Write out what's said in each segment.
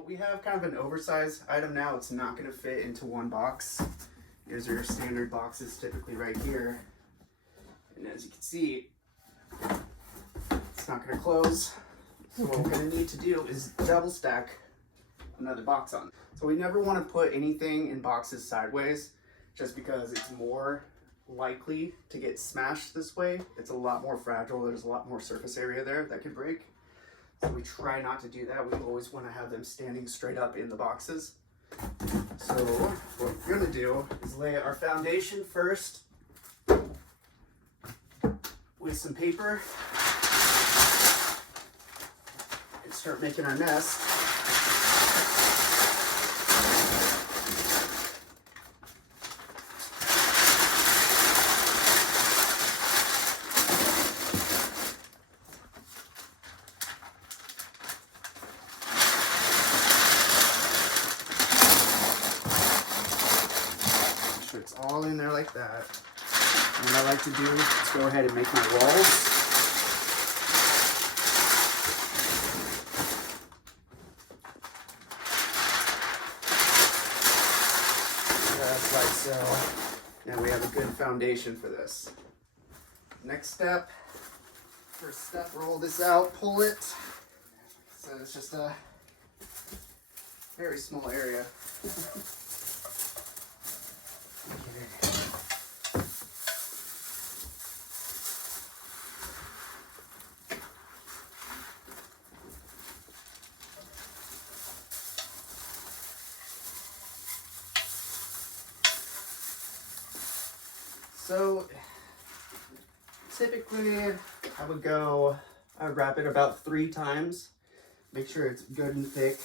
So we have kind of an oversized item now. It's not going to fit into one box. Here's your standard boxes typically right here. And as you can see, it's not going to close. So what we're going to need to do is double stack another box on. So we never want to put anything in boxes sideways just because it's more likely to get smashed this way. It's a lot more fragile. There's a lot more surface area there that could break. So we try not to do that. We always want to have them standing straight up in the boxes. So what we're going to do is lay our foundation first with some paper and start making our nest. It's all in there like that. And what I like to do is go ahead and make my walls. Just like so. Now we have a good foundation for this. Next step, first step, roll this out, pull it. So it's just a very small area. So typically I would wrap it about 3 times. Make sure it's good and thick.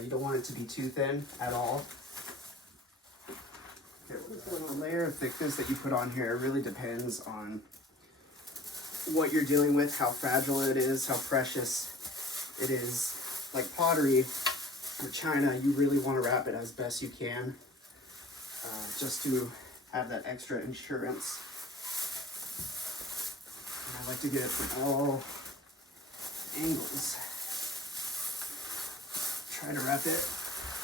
You don't want it to be too thin at all. The layer of thickness that you put on here really depends on what you're dealing with, how fragile it is, how precious it is. Like pottery or china, you really want to wrap it as best you can, just to have that extra insurance. And I like to get it from all angles. Try to wrap it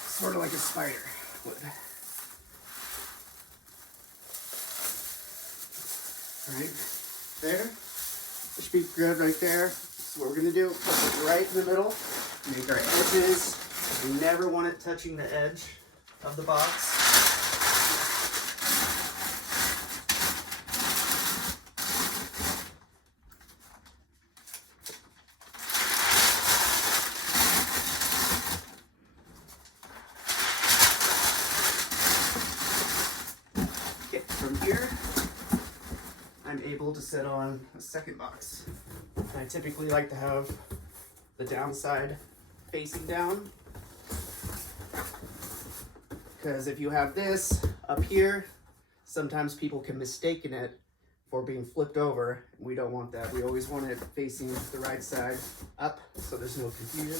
sort of like a spider would. Right there. It should be good right there. So what we're gonna do, put it right in the middle, make our edges. We never want it touching the edge of the box. Okay, from here, I'm able to sit on a second box. I typically like to have the downside facing down, because if you have this up here, sometimes people can mistake it for being flipped over. We don't want that. We always want it facing the right side up so there's no confusion.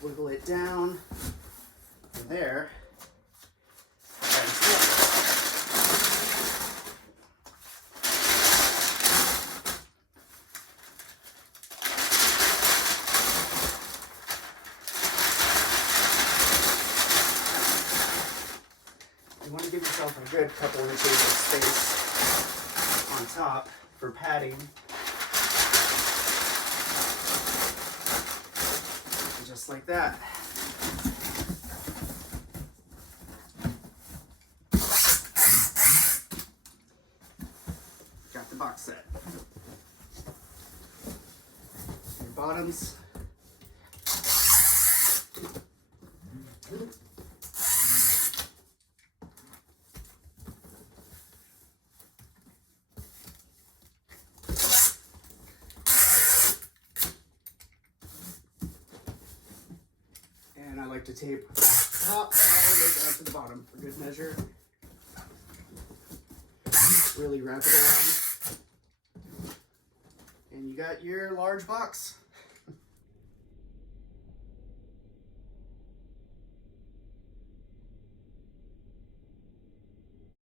Wiggle it down from there. You want to give yourself a good couple inches of space on top for padding. Just like that. Got the box set. Your bottoms. And I like to tape top all the way down to the bottom for good measure. Really wrap it around. And you got your large box.